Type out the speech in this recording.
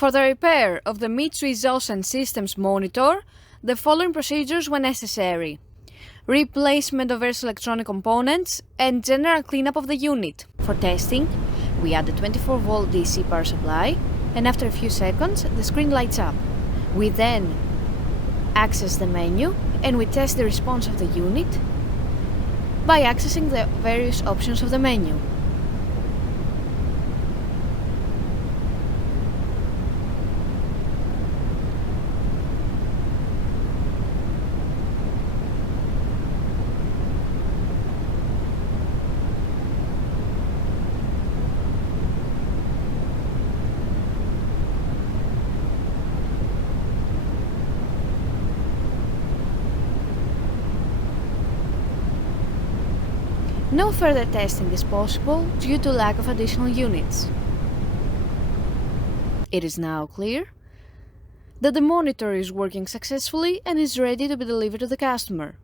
For the repair of the Mitsui Zosen system's monitor, the following procedures were necessary: replacement of various electronic components and general cleanup of the unit. For testing, we add a 24-volt DC power supply, and after a few seconds, the screen lights up. We then access the menu and we test the response of the unit by accessing the various options of the menu. No further testing is possible due to lack of additional units. It is now clear that the monitor is working successfully and is ready to be delivered to the customer.